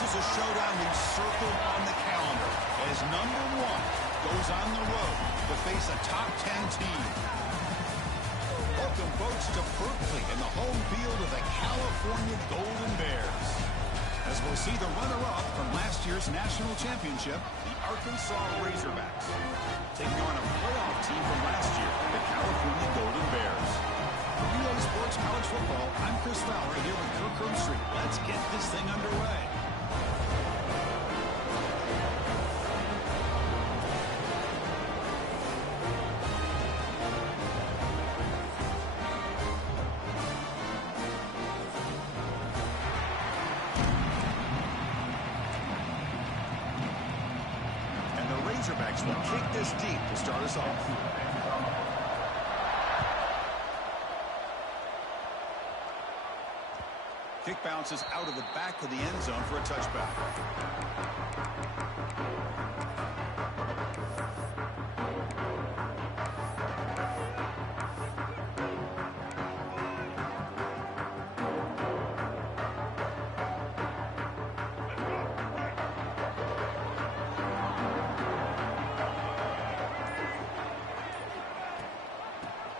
This is a showdown we've circled on the calendar as number one goes on the road to face a top 10 team. Welcome, folks, to Berkeley in the home field of the California Golden Bears. As we'll see the runner-up from last year's national championship, the Arkansas Razorbacks, taking on a playoff team from last year, the California Golden Bears. For Relay Sports College Football, I'm Chris Fowler here with Kirk Herbstreit. Let's get this thing underway. Razorbacks will kick this deep to start us off. Kick bounces out of the back of the end zone for a touchback.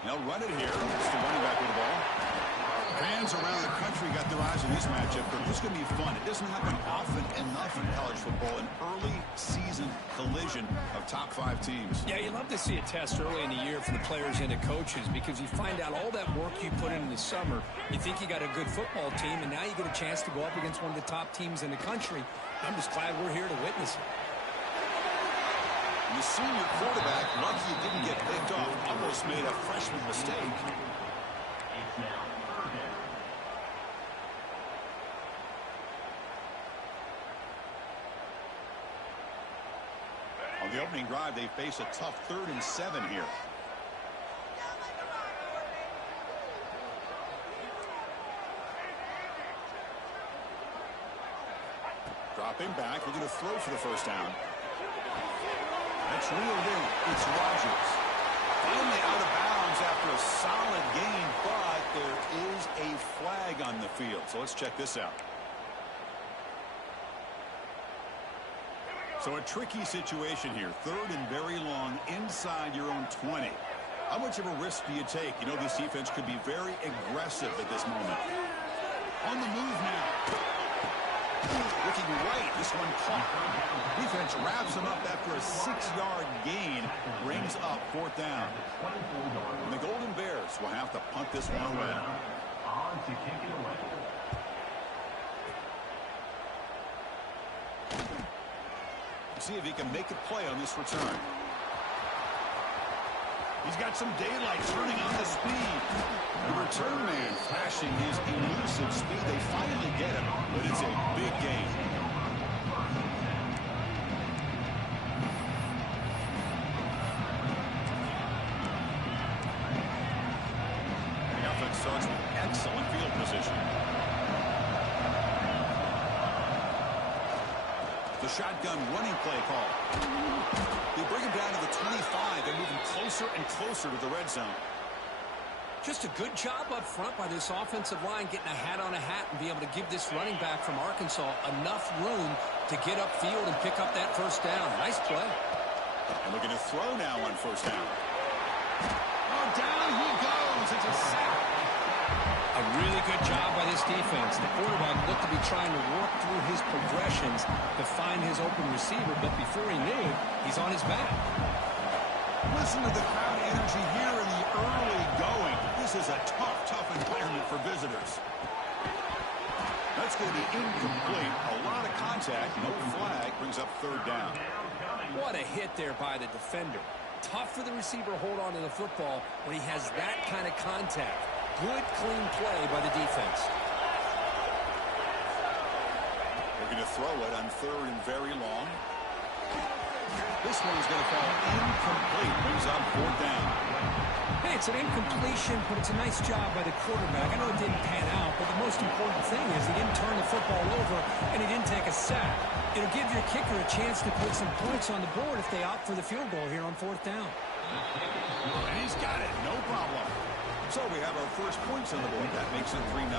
They'll run it here. It's the running back with the ball. Fans around the country got their eyes on this matchup, but this is going to be fun. It doesn't happen often enough in college football, an early season collision of top 5 teams. Yeah, you love to see a test early in the year for the players and the coaches because you find out all that work you put in the summer. You think you got a good football team, and now you get a chance to go up against one of the top teams in the country. I'm just glad we're here to witness it. The senior quarterback, lucky he didn't get picked off, almost made a freshman mistake. On the opening drive, they face a tough 3rd and 7 here. Dropping back, we're going to throw for the first down. That's reeled in. It's Rodgers. Finally out of bounds after a solid gain, but there is a flag on the field. So let's check this out. So a tricky situation here. 3rd and very long inside your own 20. How much of a risk do you take? You know, this defense could be very aggressive at this moment. On the move now. Looking right, this one caught. Defense wraps him up after a 6-yard gain, brings up 4th down. And the Golden Bears will have to punt this one away. See if he can make a play on this return. He's got some daylight turning on the speed. The return man flashing his elusive speed. They finally get him, but it's a big gain. The offense starts with excellent field position. The shotgun running play call. They bring him down to the 25 and move him closer and closer to the red zone. Just a good job up front by this offensive line, getting a hat on a hat and be able to give this running back from Arkansas enough room to get upfield and pick up that first down. Nice play. And looking to throw now on first down. Oh, down he goes. It's a sack. A really good job by this defense. The quarterback looked to be trying to work through his progressions to find his open receiver, but before he knew it, he's on his back. Listen to the crowd energy here in the early going. This is a tough environment for visitors. That's going to be incomplete. A lot of contact, no flag, brings up 3rd down. What a hit there by the defender. Tough for the receiver to hold on to the football when he has that kind of contact. Good, clean play by the defense. They're going to throw it on 3rd and very long. This one's going to fall incomplete. Brings up 4th down. Hey, it's an incompletion, but it's a nice job by the quarterback. I know it didn't pan out, but the most important thing is he didn't turn the football over and he didn't take a sack. It'll give your kicker a chance to put some points on the board if they opt for the field goal here on 4th down. And he's got it. No problem. So we have our first points on the board. That makes it 3-0.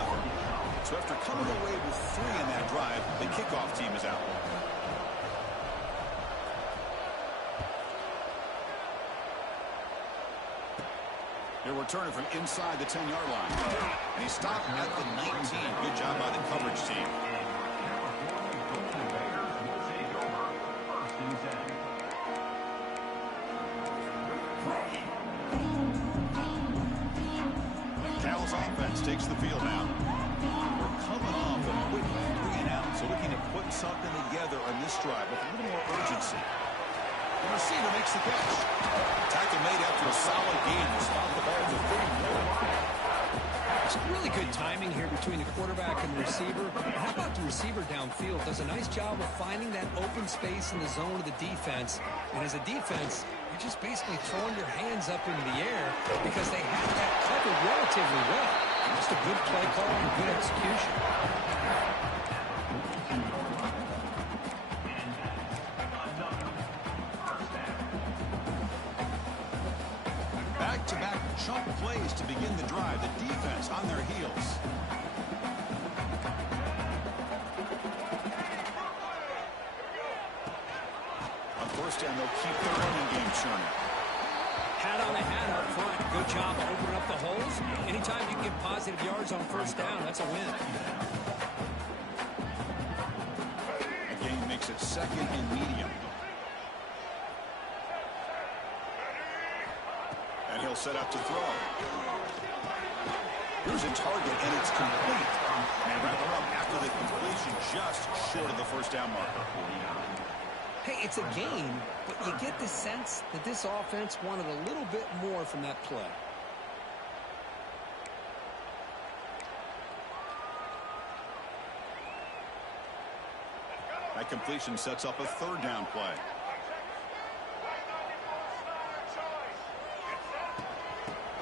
So after coming away with 3 in that drive, the kickoff team is out. They're returning from inside the 10-yard line. And he stopped at the 19. Good job by the coverage team. Cal's offense takes the field now. We're coming off a quick 3-and-out, so looking to put something together on this drive with a little more urgency. The receiver makes the catch. Tackle made after a solid gain to stop the ball to 34. It's really good timing here between the quarterback and the receiver. How about the receiver downfield? Does a nice job of finding that open space in the zone of the defense. And as a defense, you're just basically throwing your hands up into the air because they have that covered relatively well. Just a good play call and good execution. Back-to-back chunk plays to begin the drive. The defense on their heels. On first down, they'll keep the running game churning. Hat on a hat up front. Good job of opening up the holes. Anytime you can get positive yards on first down, that's a win. Again, makes it 2nd and medium. And he'll set up to throw. Here's a target, and it's complete. And wrap it up after the completion, just short of the first down marker. Hey, it's a game, but you get the sense that this offense wanted a little bit more from that play. That completion sets up a 3rd down play.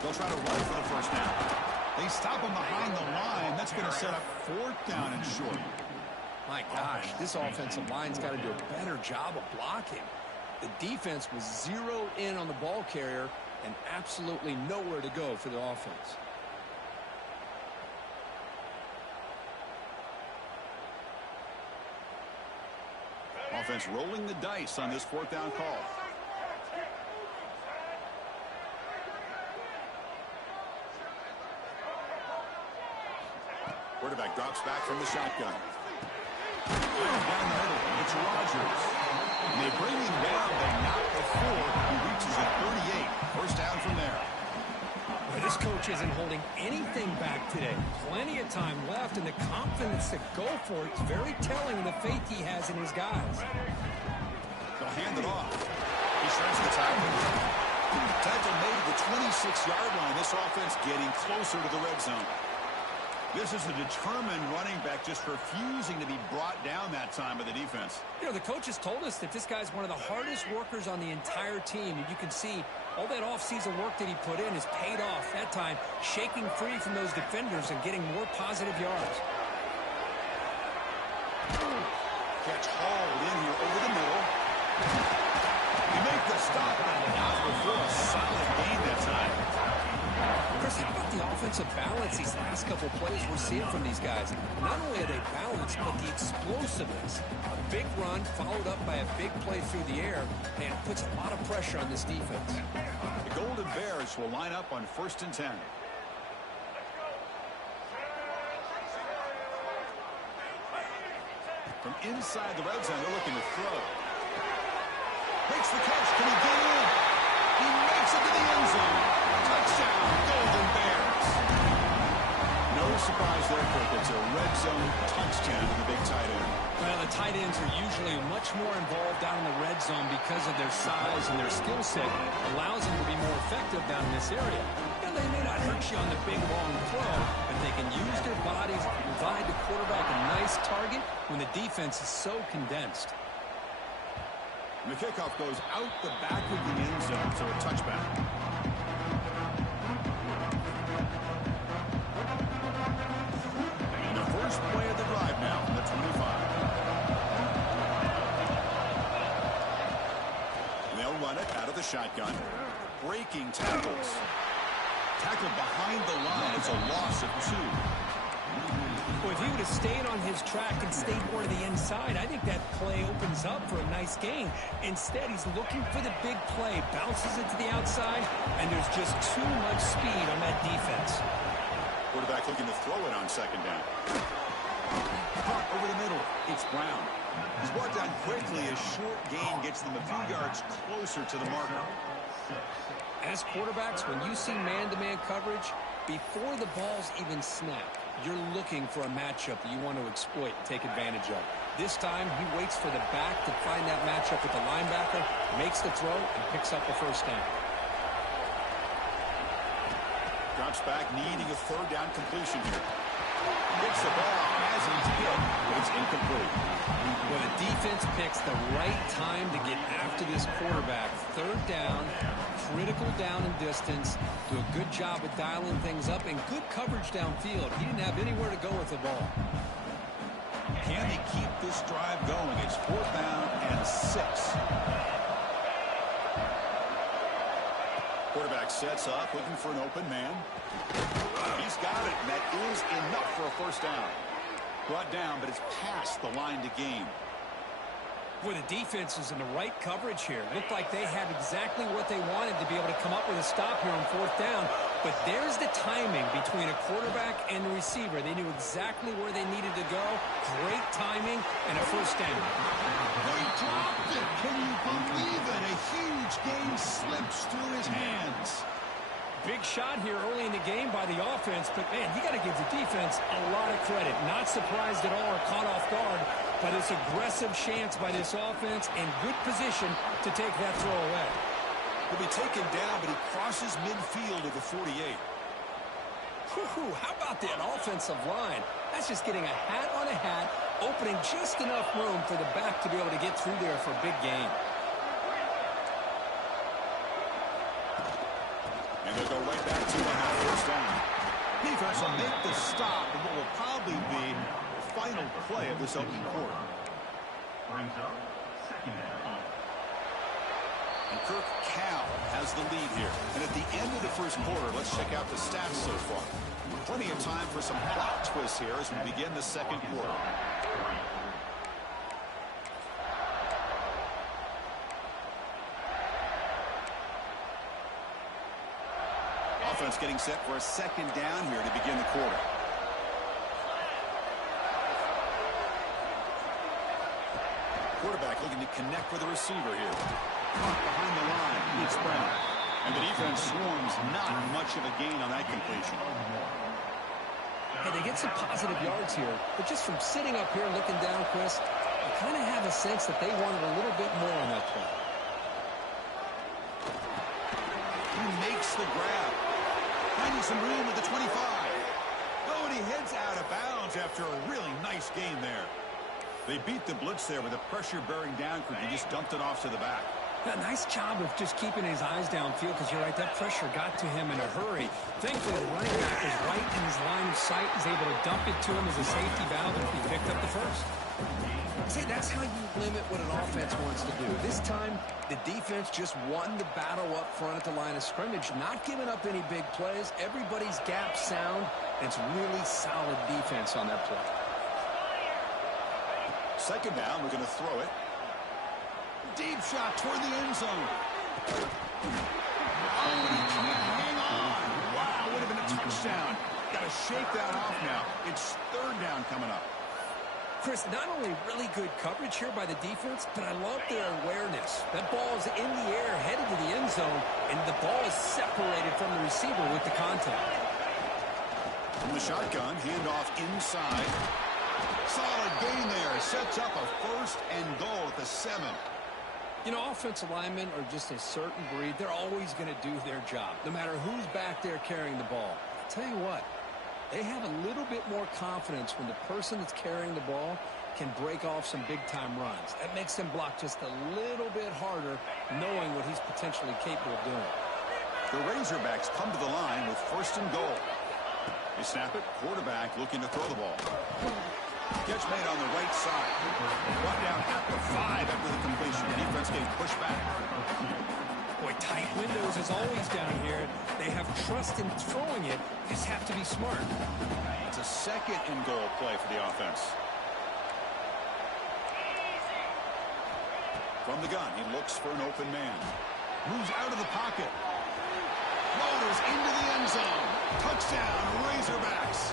They'll try to run for the first down. They stop him behind the line. That's going to set up 4th down and short. My gosh, this offensive line's got to do a better job of blocking. The defense was zeroed in on the ball carrier and absolutely nowhere to go for the offense. Offense rolling the dice on this 4th down call. Quarterback drops back from the shotgun. Down the middle, it's Rodgers. And they bring him down, but not before he reaches a 38. First down from there. But this coach isn't holding anything back today. Plenty of time left, and the confidence to go for it is very telling of the faith he has in his guys. They'll hand it off. He shreds the tackle. Tackle made at the 26-yard line. This offense getting closer to the red zone. This is a determined running back just refusing to be brought down that time by the defense. You know, the coaches told us that this guy's one of the hardest workers on the entire team. And you can see all that offseason work that he put in has paid off. That time, shaking free from those defenders and getting more positive yards. Catch hauled in here over the middle. You make the stop, but not before a solid gain that time. Chris, how about the offensive balance these last couple plays we're seeing from these guys? Not only are they balanced, but the explosiveness. A big run followed up by a big play through the air, and it puts a lot of pressure on this defense. The Golden Bears will line up on 1st and 10. From inside the red zone, they're looking to throw. Makes the catch. Can he get in? He makes it to the end zone. Touchdown, Golden Bears. No surprise there, Kirk. It's a red zone touchdown to the big tight end. Well, the tight ends are usually much more involved down in the red zone because of their size and their skill set. Allows them to be more effective down in this area. And they may not hurt you on the big, long throw, but they can use their bodies to provide the quarterback a nice target when the defense is so condensed. And the kickoff goes out the back of the end zone, so a touchback. And the first play of the drive now from the 25. And they'll run it out of the shotgun. Breaking tackles. Tackled behind It's a loss of 2. Well, if he would have stayed on his track and stayed more to the inside, I think that play opens up for a nice gain. Instead, he's looking for the big play, bounces it to the outside, and there's just too much speed on that defense. Quarterback looking to throw it on 2nd down. Punt over the middle. It's Brown. He's brought down quickly. A short gain gets them a few yards closer to the marker. As quarterbacks, when you see man-to-man coverage, before the ball's even snapped, you're looking for a matchup that you want to exploit and take advantage of. This time, he waits for the back to find that matchup with the linebacker, makes the throw, and picks up the 1st down. Drops back, needing a 3rd down completion here. Gets the ball as he's hit, but it's incomplete. Well, the defense picks the right time to get after this quarterback. 3rd down, critical down and distance. Do a good job of dialing things up and good coverage downfield. He didn't have anywhere to go with the ball. Can they keep this drive going? It's 4th down and 6. Quarterback sets up, looking for an open man. He's got it, and that is enough for a 1st down. Brought down, but it's past the line to gain. Boy, the defense is in the right coverage here. Looked like they had exactly what they wanted to be able to come up with a stop here on 4th down. But there's the timing between a quarterback and the receiver. They knew exactly where they needed to go. Great timing and a 1st down. They dropped it. Can you believe it? A huge gain slips through his hands. Big shot here early in the game by the offense, but man, you got to give the defense a lot of credit. Not surprised at all or caught off guard by this aggressive chance by this offense and good position to take that throw away. He'll be taken down, but he crosses midfield of the 48. Whew, how about that offensive line? That's just getting a hat on a hat, opening just enough room for the back to be able to get through there for a big gain. And they'll go right back to him on that 1st down. Defense will make the stop in what will probably be the final play of this opening quarter. And Kirk Cal has the lead here. And at the end of the 1st quarter, let's check out the stats so far. Plenty of time for some plot twists here as we begin the 2nd quarter. Offense getting set for a 2nd down here to begin the quarter. Quarterback looking to connect with the receiver here. Behind the line, it's Brown. And the defense swarms, not much of a gain on that completion. Hey, they get some positive yards here, but just from sitting up here looking down, Chris, I kind of have a sense that they wanted a little bit more on that play. He makes the grab. Finding some room at the 25. Oh, and he heads out of bounds after a really nice gain there. They beat the blitz there with the pressure bearing down. He just dumped it off to the back. A nice job of just keeping his eyes downfield because you're right, that pressure got to him in a hurry. Thankfully, the running back is right in his line of sight. He's able to dump it to him as a safety valve, and he picked up the 1st. See, that's how you limit what an offense wants to do. This time, the defense just won the battle up front at the line of scrimmage, not giving up any big plays. Everybody's gap sound. It's really solid defense on that play. 2nd down, we're going to throw it. Deep shot toward the end zone. Oh, and he can't hang on. Wow, would have been a touchdown. Got to shake that off now. It's 3rd down coming up. Chris, not only really good coverage here by the defense, but I love their awareness. That ball is in the air, headed to the end zone, and the ball is separated from the receiver with the contact. From the shotgun, handoff inside. Solid gain there. Sets up a 1st and goal at the 7. You know, offensive linemen are just a certain breed. They're always going to do their job, no matter who's back there carrying the ball. I'll tell you what, they have a little bit more confidence when the person that's carrying the ball can break off some big-time runs. That makes them block just a little bit harder, knowing what he's potentially capable of doing. The Razorbacks come to the line with 1st and goal. They snap it. Quarterback looking to throw the ball. Catch made on the right side. Brought down at the 5 after the completion. Defense getting pushed back. Boy, tight windows as always down here. They have trust in throwing it. Just have to be be smart. It's a second and goal play for the offense. From the gun, he looks for an open man. Moves out of the pocket. Motors into the end zone. Touchdown, Razorbacks.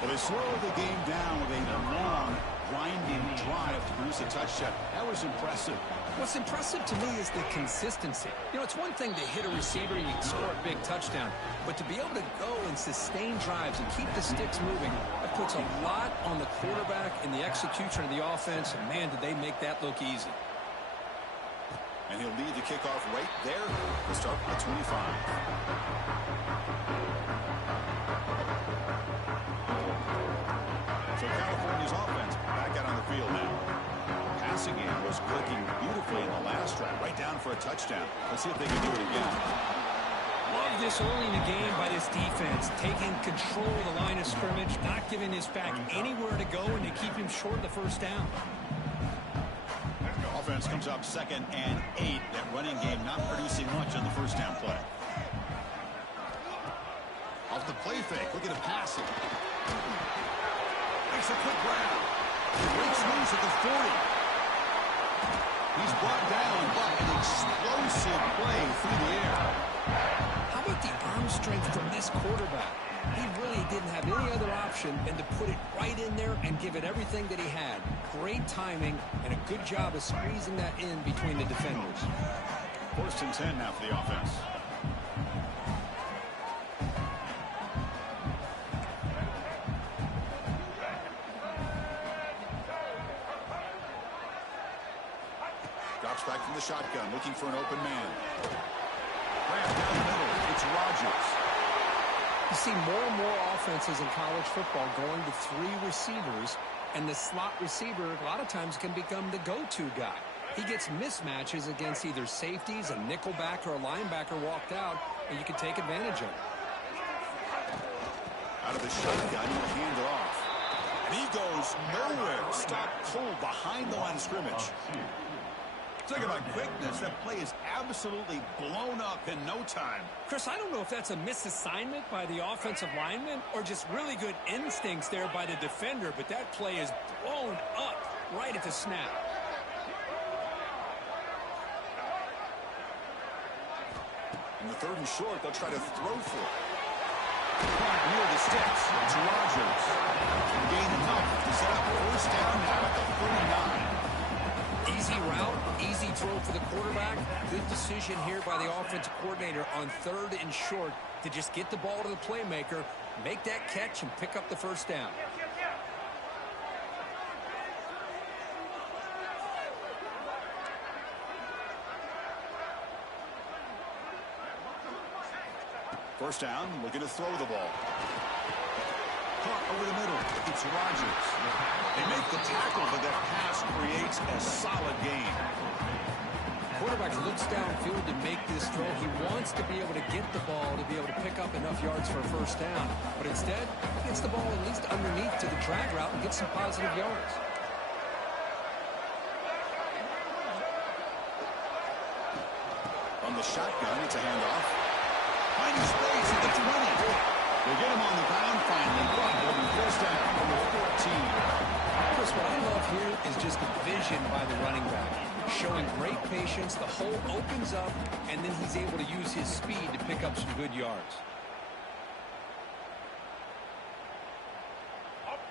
Well, they slow the game down with a long, winding drive to produce a touchdown. That was impressive. What's impressive to me is the consistency. You know, it's one thing to hit a receiver and you can score a big touchdown, but to be able to go and sustain drives and keep the sticks moving, that puts a lot on the quarterback and the execution of the offense, and man, did they make that look easy. And he'll lead the kickoff right there to start at 25. So California's offense back out on the field now. Passing game was clicking beautifully in the last drive, right down for a touchdown. Let's see if they can do it again. Love this early in the game by this defense, taking control of the line of scrimmage, not giving his back anywhere to go, and to keep him short of the first down. Offense comes up 2nd and 8. That running game not producing much on the first down play. Off the play fake, look at him passing. Makes a quick grab. Breaks loose at the 40. He's brought down, but an explosive play through the air. How about the arm strength from this quarterback? He really didn't have any other option than to put it right in there and give it everything that he had. Great timing and a good job of squeezing that in between the defenders. 1st and 10 now for the offense. Drops back from the shotgun, looking for an open man. Grab down the middle. It's Rodgers. You see more and more offenses in college football going to 3 receivers, and the slot receiver a lot of times can become the go-to guy. He gets mismatches against either safeties, a nickelback, or a linebacker walked out, and you can take advantage of it. Out of the shotgun, he'll hand it off. And he goes nowhere. Stopped cold behind the line of scrimmage. Talk about quickness. That play is absolutely blown up in no time. Chris, I don't know if that's a misassignment by the offensive lineman or just really good instincts there by the defender, but that play is blown up right at the snap. In the 3rd and short, they'll try to throw for it. Clock near the sticks. It's Rodgers. Gain enough to set up 1st down now at the 39. Easy route, easy throw for the quarterback. Good decision here by the offensive coordinator on 3rd and short to just get the ball to the playmaker, make that catch, and pick up the first down. First down, looking to throw the ball. Caught over the middle. It's Rodgers. They make the tackle, but that pass creates a solid gain. Quarterback looks downfield to make this throw. He wants to be able to get the ball to be able to pick up enough yards for a first down. But instead, he gets the ball at least underneath to the drag route and gets some positive yards. On the shotgun, it's a handoff. Finding space at the 20. They get him on the ground finally, but they'll be first down from the 14. Chris, what I love here is just the vision by the running back. Showing great patience, the hole opens up, and then he's able to use his speed to pick up some good yards.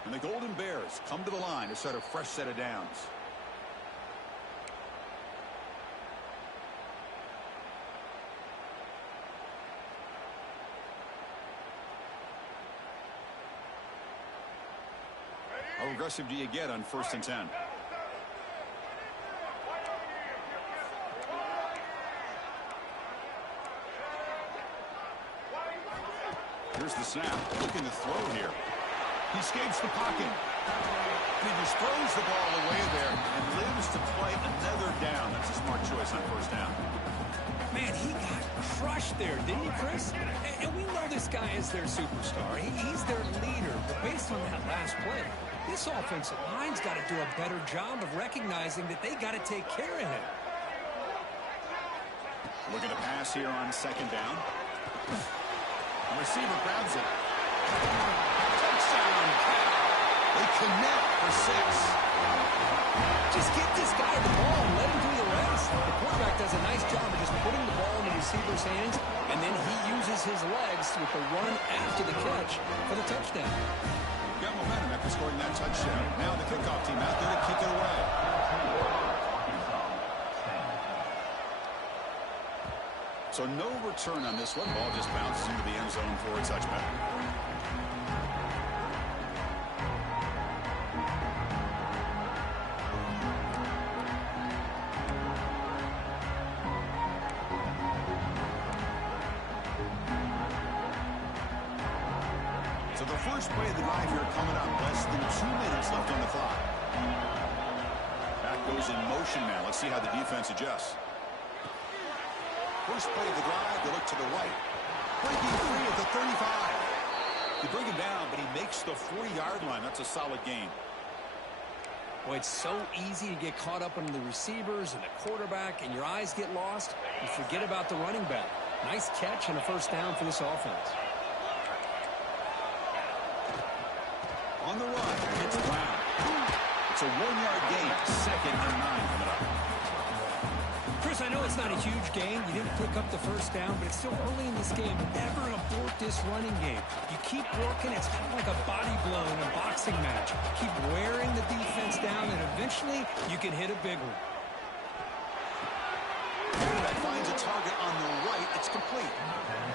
And the Golden Bears come to the line to start a fresh set of downs. How aggressive do you get on 1st and 10? Here's the snap. Looking to throw here. He escapes the pocket. And he just throws the ball away there and lives to play another down. That's a smart choice on 1st down. Man, he got crushed there, didn't he, Chris? And we know this guy is their superstar. He's their leader. But based on that last play, this offensive line's got to do a better job of recognizing that they got to take care of him. Looking to pass here on 2nd down. Receiver grabs it. Touchdown. They connect for 6. Just get this guy the ball and let him do the rest. The quarterback does a nice job of just putting the ball in the receiver's hands, and then he uses his legs with the run after the catch for the touchdown. Got momentum after scoring that touchdown. Now the kickoff team out there to kick it away. So no return on this one. Ball just bounces into the end zone for a touchback. So the first play of the drive here coming up. Less than 2 minutes left on the clock. Back goes in motion now. Let's see how the defense adjusts. First play of the drive, they look to the right. Breaking free at the 35. They bring him down, but he makes the 40-yard line. That's a solid gain. Boy, it's so easy to get caught up on the receivers and the quarterback, and your eyes get lost. You forget about the running back. Nice catch and a first down for this offense. On the run, it's Brown. It's a 1-yard gain, 2nd and 9 coming up. Chris, I know it's not a huge gain. You didn't pick up the first down, but it's still early in this game. Never abort this running game. You keep working. It's kind of like a body blow in a boxing match. Keep wearing the defense down, and eventually you can hit a big one. Quarterback finds a target on the right. It's complete.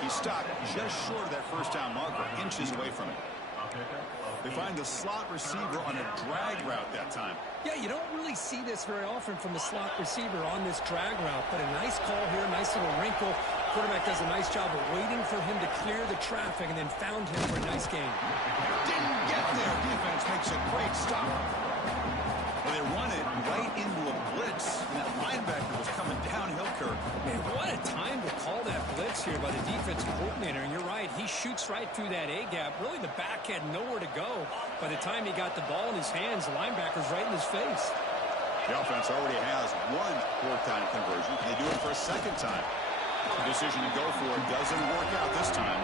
He stopped just short of that first down marker, inches away from it. They find the slot receiver on a drag route that time. Yeah, you don't really see this very often from the slot receiver on this drag route, but a nice call here, nice little wrinkle. Quarterback does a nice job of waiting for him to clear the traffic and then found him for a nice gain. Didn't get there. Defense makes a great stop. Well, they run it right into a blitz. And that linebacker was coming downhill, Kirk. Man, what a time to call that blitz here by the defensive coordinator. And you're right, he shoots right through that A-gap. Really, the back had nowhere to go. By the time he got the ball in his hands, the linebacker's right in his face. The offense already has one fourth-down conversion. They do it for a second time. The decision to go for it doesn't work out this time.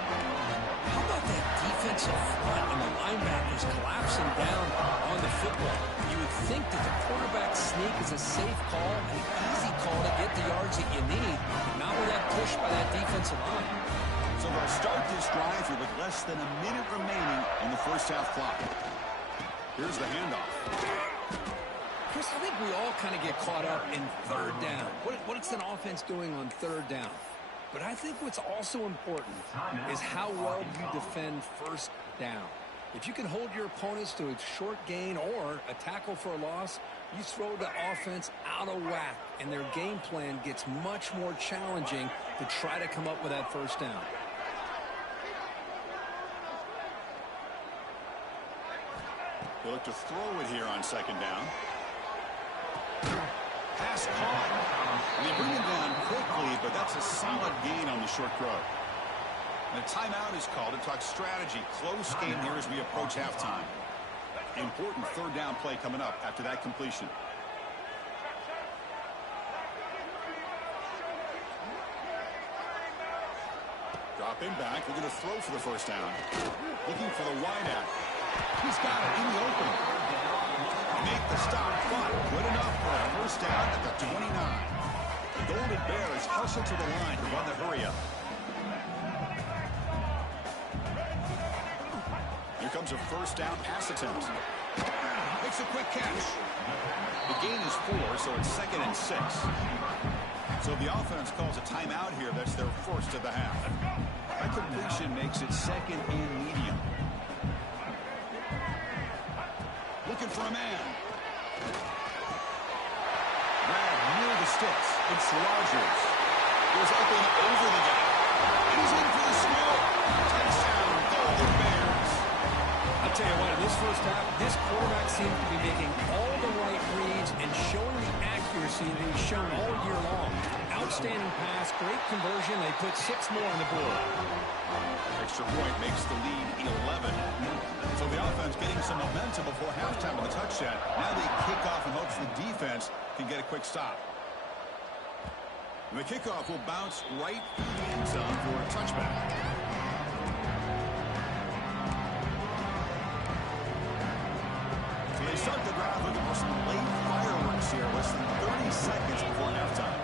How about that defensive front and the linebackers collapsing down on the football? You would think that the quarterback sneak is a safe call, an easy call to get the yards that you need, but not with that push by that defensive line. So they'll start this drive here with less than a minute remaining on the first half clock. Here's the handoff. Chris, I think we all kind of get caught up in third down. What's an offense doing on third down? But I think what's also important is how well you defend first down. If you can hold your opponents to a short gain or a tackle for a loss, you throw the offense out of whack, and their game plan gets much more challenging to try to come up with that first down. They look to throw it here on second down. Pass caught. They bring him down quickly, but that's a solid gain on the short throw. And a timeout is called to talk strategy. Close game here as we approach halftime. Important third down play coming up after that completion. Dropping back, looking to throw for the first down. Looking for the wideout. He's got it in the open. Make the stop, but good enough for a first down at the 29. The Golden Bears hustle to the line to run the hurry up. Here comes a first down pass attempt. Makes a quick catch. The gain is 4, so it's 2nd and 6. So the offense calls a timeout here. That's their first of the half. That completion makes it 2nd and medium. Looking for a man. Grab near the sticks. It's Rodgers. Goes up and over the guy. And he's in for the score. Touchdown, Golden Bears. I'll tell you what, in this first half, this quarterback seems to be making all the right reads and showing the accuracy that he's shown all year long. Outstanding pass, great conversion. They put 6 more on the board. Extra point makes the lead 11. So the offense getting some momentum before halftime with a touchdown. Now they kick off in hopes the defense can get a quick stop. And the kickoff will bounce right through the end zone for a touchback. half. Looking for some late fireworks here. Less than 30 seconds before halftime.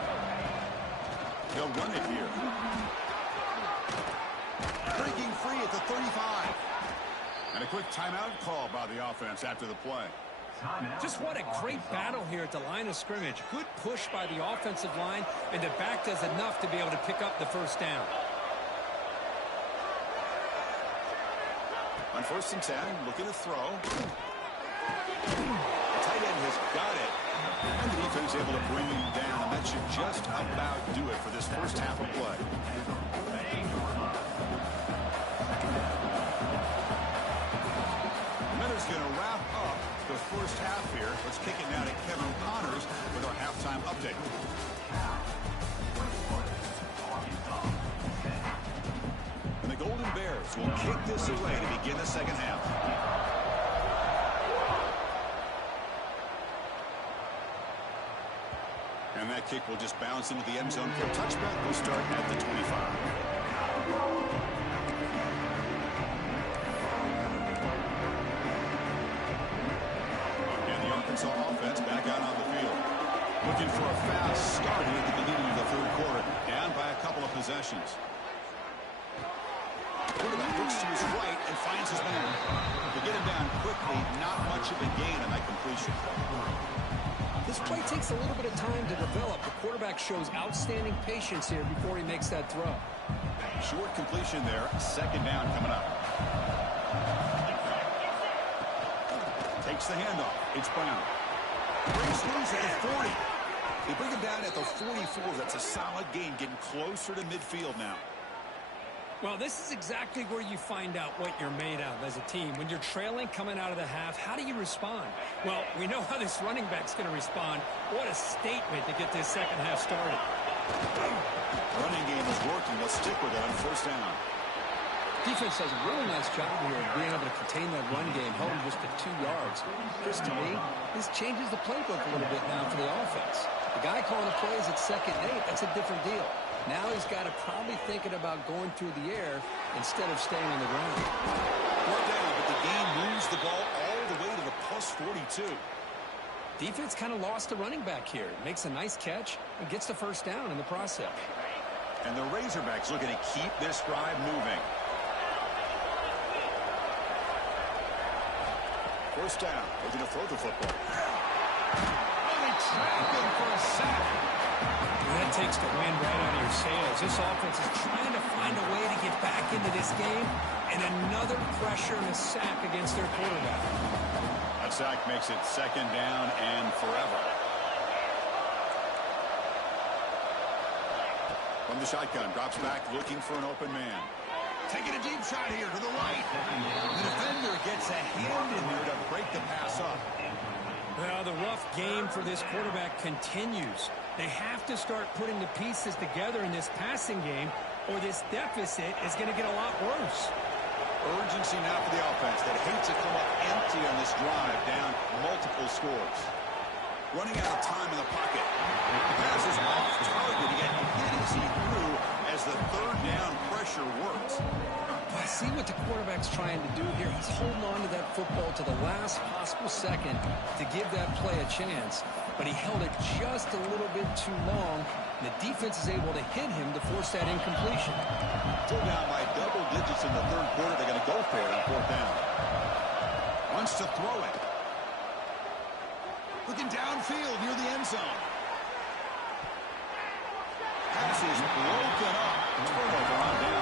They'll run it here. Breaking free at the 35. And a quick timeout call by the offense after the play. Just what a great battle here at the line of scrimmage. Good push by the offensive line, and the back does enough to be able to pick up the first down. On 1st and 10, looking to throw. The tight end has got it. And the defense able to bring him down. And that should just about do it for this first half of play. Minner's going to wrap up the first half here. Let's kick it now to Kevin Connors with our halftime update. And the Golden Bears will kick this away to begin the second half. And that kick will just bounce into the end zone for a touchback. We'll start at the 25. Arkansas offense back out on the field. Looking for a fast start here at the beginning of the third quarter. Down by a couple of possessions. Quarterback looks to his right and finds his man. They get him down quickly. Not much of a gain on that completion. This play takes a little bit of time to develop. The quarterback shows outstanding patience here before he makes that throw. Short completion there. Second down coming up. Takes the handoff. It's Brown. Breaks loose at the 40. They bring him down at the 44. That's a solid gain, getting closer to midfield now. Well, this is exactly where you find out what you're made of as a team. When you're trailing coming out of the half, how do you respond? Well, we know how this running back's going to respond. What a statement to get this second half started. Running game is working. Let's stick with it on 1st down. Defense does a really nice job here of being able to contain that run game, held just to 2 yards. Chris, to me, this changes the playbook a little bit now for the offense. The guy calling the plays at 2nd and 8, that's a different deal. Now he's got to probably thinking about going through the air instead of staying on the ground. Brought down, but the game moves the ball all the way to the plus 42. Defense kind of lost the running back here. Makes a nice catch and gets the first down in the process. And the Razorbacks looking to keep this drive moving. 1st down, looking to throw the football. Only tracking for a sack. That takes the wind right out of your sails. This offense is trying to find a way to get back into this game, and another pressure and a sack against their quarterback. That sack makes it 2nd down and forever. From the shotgun, drops back looking for an open man. Taking a deep shot here to the right. The defender gets a hand in there to break the pass up. Well, the rough game for this quarterback continues. They have to start putting the pieces together in this passing game, or this deficit is going to get a lot worse. Urgency now for the offense that hates to come up empty on this drive, down multiple scores. Running out of time in the pocket. The pass is off target. He got hit as he threw as the 3rd down pressure works. I see what the quarterback's trying to do here. He's holding on to that football to the last possible second to give that play a chance, but he held it just a little bit too long, and the defense is able to hit him to force that incompletion. Still down by double digits in the 3rd quarter. They're going to go for it on 4th down. Wants to throw it. Looking downfield near the end zone. Pass is broken up. Turnover on down.